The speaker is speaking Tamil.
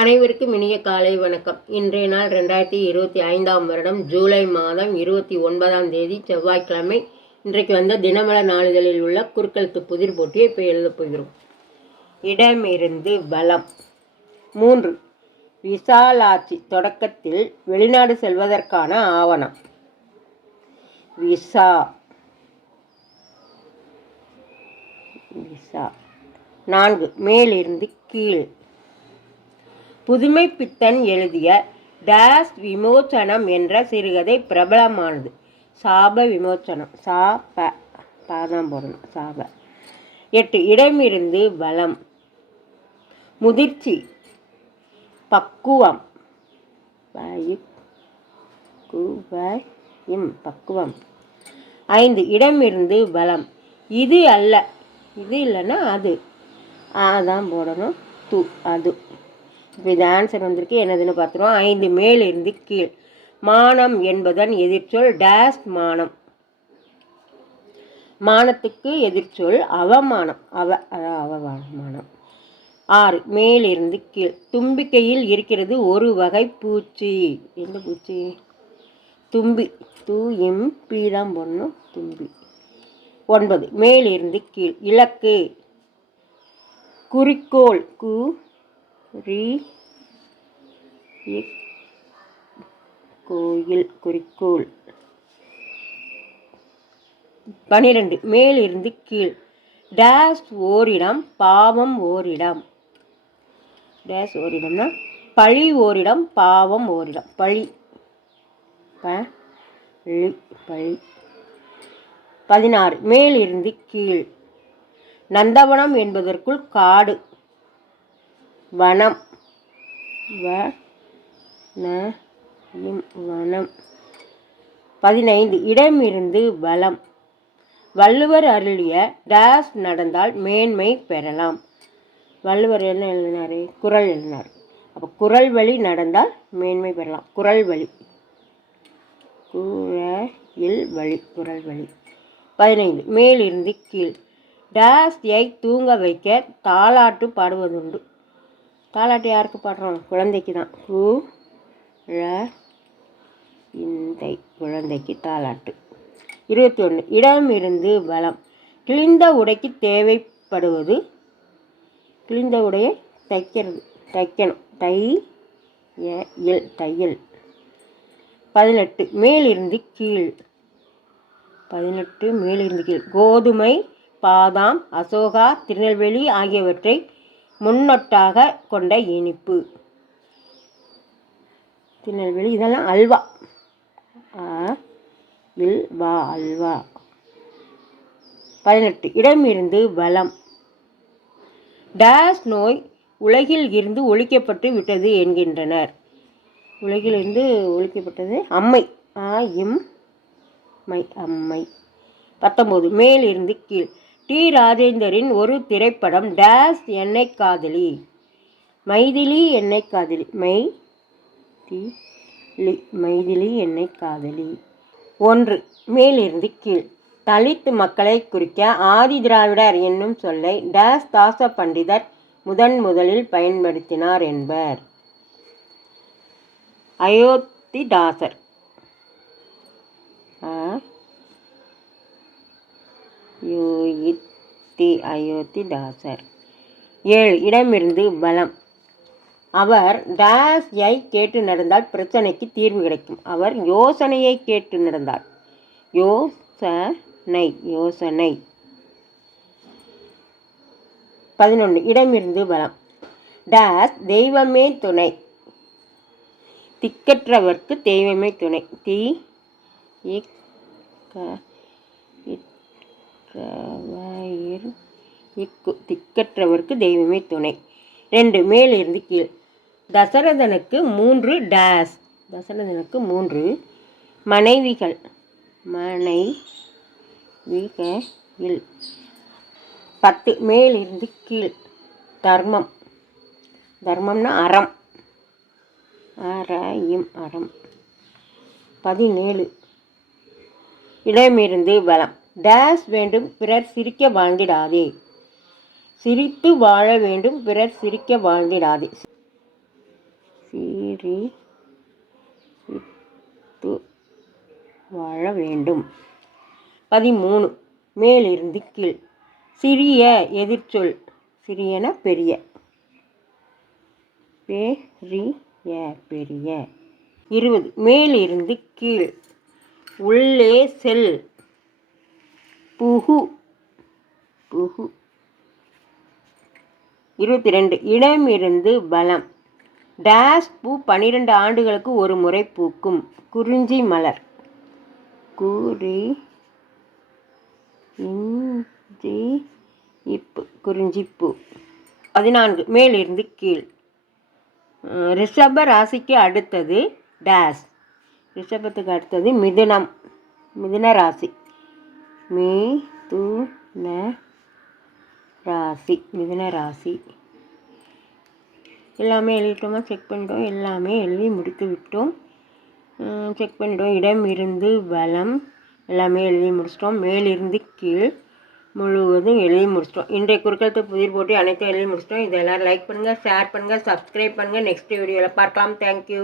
அனைவருக்கும் இனிய காலை வணக்கம். இன்றைய நாள் 2025ஆம் வருடம் ஜூலை மாதம் 29ஆம் தேதி செவ்வாய்க்கிழமை. இன்றைக்கு வந்த தினமல நாளிதழில் உள்ள குறுக்கெழுத்து புதிர் போட்டியை இப்போ எழுதப் போகிறோம். இடமிருந்து பலம். 3. விசாலாட்சி தொடக்கத்தில் வெளிநாடு செல்வதற்கான ஆவணம். விசா. 4. மேலிருந்து கீழ். புதுமை பித்தன் எழுதிய டேஸ் விமோச்சனம் என்ற சிறுகதை பிரபலமானது. சாப விமோச்சனம். சாபம் போடணும். சாப. 8. இடமிருந்து பலம். முதிர்ச்சி, பக்குவம். பக்குவம். 5. இடமிருந்து பலம். இது அல்ல, இது இல்லைன்னா அது, அதான் போடணும். அது. இப்போ இது ஆன்சர் வந்திருக்கு. என்னதுன்னு பார்த்துருவோம். 5. மேலிருந்து கீழ். மானம் என்பதன் எதிர்ச்சொல் டேஸ் மானம். மானத்துக்கு எதிர்ச்சொல் அவமானம். அவமானம். 6. மேலிருந்து கீழ். தும்பிக்கையில் இருக்கிறது ஒரு வகை பூச்சி. எந்த பூச்சி? தும்பி. தான் போடணும். தும்பி. 9. மேலிருந்து கீழ். இலக்கு, குறிக்கோள். கோயில், குறிக்கோள். 12. மேலிருந்து கீழ். டேஸ் ஓரிடம், பாவம் ஓரிடம். டேஸ் ஓரிடம்னா பழி ஓரிடம், பாவம் ஓரிடம். பழி. 16. மேலிருந்து கீழ். நந்தவனம் என்பதற்குள் காடு, வனம். வனம். 15. இடமிருந்து பலம். வள்ளுவர் அருளிய டேஸ் நடந்தால் மேன்மை பெறலாம். வள்ளுவர் என்ன எழுதினார்? குறள் எழுதினார். அப்போ குறள் வழி நடந்தால் மேன்மை பெறலாம். குறள் வழி. குறள் வழி. 15. மேலிருந்து கீழ். டேஸ்யை தூங்க வைக்க தாலாட்டு பாடுவதுண்டு. தாலாட்டு யாருக்கு பாடுறோம்? குழந்தைக்கு தான். குழந்தைக்கு தாலாட்டு. 21. இடமிருந்து பலம். கிழிந்த உடைக்கு தேவைப்படுவது. கிழிந்த உடையை தைக்கணும். தையல். 18. மேலிருந்து கீழ். 18. மேலிருந்து கீழ். கோதுமை, பாதாம், அசோகா, திருநெல்வேலி ஆகியவற்றை முன்னொட்டாக கொண்ட இனிப்பு. திருநெல்வேலி. இதெல்லாம் அல்வா. அல்வா. 18. இடமிருந்து பலம். டேஸ் நோய் உலகில் இருந்து ஒழிக்கப்பட்டு விட்டது என்கின்றனர். உலகிலிருந்து ஒழிக்கப்பட்டது அம்மை. அம்மை. 19. மேலிருந்து கீழ். டி. ராஜேந்தரின் ஒரு திரைப்படம் டேஸ் எண்ணெய் காதலி. மைதிலி எண்ணெய் காதலி. மைதிலி எண்ணெய் காதலி. 1. மேலிருந்து கீழ். தலித் மக்களை குறிக்க ஆதி திராவிடர் என்னும் சொல்லை டேஸ் தாச பண்டிதர் முதலில் பயன்படுத்தினார் என்பர். அயோத்திதாசர். அயோத்திதாசர். 7. இடமிருந்து பலம். அவர் டேஸ்யை கேட்டு நடந்தால் பிரச்சனைக்கு தீர்வு கிடைக்கும். அவர் யோசனையை கேட்டு நடந்தார். யோசனை. 11. இடமிருந்து பலம். டேஸ் தெய்வமே துணை. திக்கற்றவர்க்கு தெய்வமே துணை. திக்கற்றவர்க்கு தெய்வமே துணை. 2. மேலிருந்து கீழ். தசரதனுக்கு 3 டேஸ். தசரதனுக்கு 3 மனைவிகள். 10. மேலிருந்து கீழ். தர்மம். தர்மம்னா அறம். அறம். 17. இடமிருந்து பலம். டேஸ் வேண்டும், பிறர் சிரிக்க வாழ்ந்திடாதே. சிரித்து வாழ வேண்டும், பிறர் சிரிக்க வாழ்ந்திடாதே. சிரித்து வாழ வேண்டும். 13 மேலிருந்து கீழ். சிறிய எதிர்ச்சொல். சிறியன பெரிய. பெரிய பெரிய. 20 மேலிருந்து கீழ். உள்ளே செல். புகு புகு. 22 இடமிருந்து பலம். டேஷ் பூ 12 ஆண்டுகளுக்கு ஒரு முறை பூக்கும். குறிஞ்சி மலர். குறிஞ்சிப்பூ. 14 மேலிருந்து கீழ். ரிஷப ராசிக்கு அடுத்தது டேஷ். ரிஷபத்துக்கு அடுத்தது மிதுனம். மிதுன ராசி. மிதுன ராசி. எல்லாமே எழுதிட்டோமா? செக் பண்ணிட்டோம். எல்லாமே எழுதி முடித்து விட்டோம். செக் பண்ணிட்டோம். இடம் இருந்து பலம் எல்லாமே எழுதி முடிச்சிட்டோம். மேலிருந்து கீழ் முழுவதும் எழுதி முடிச்சிட்டோம். இன்றைய குறுக்கெழுத்து புதிர் போட்டி அனைத்தும் எழுதி முடிச்சிட்டோம். இதை எல்லோரும் லைக் பண்ணுங்கள், ஷேர் பண்ணுங்கள், சப்ஸ்கிரைப் பண்ணுங்கள். நெக்ஸ்ட் வீடியோவில் பார்க்கலாம். தேங்க்யூ.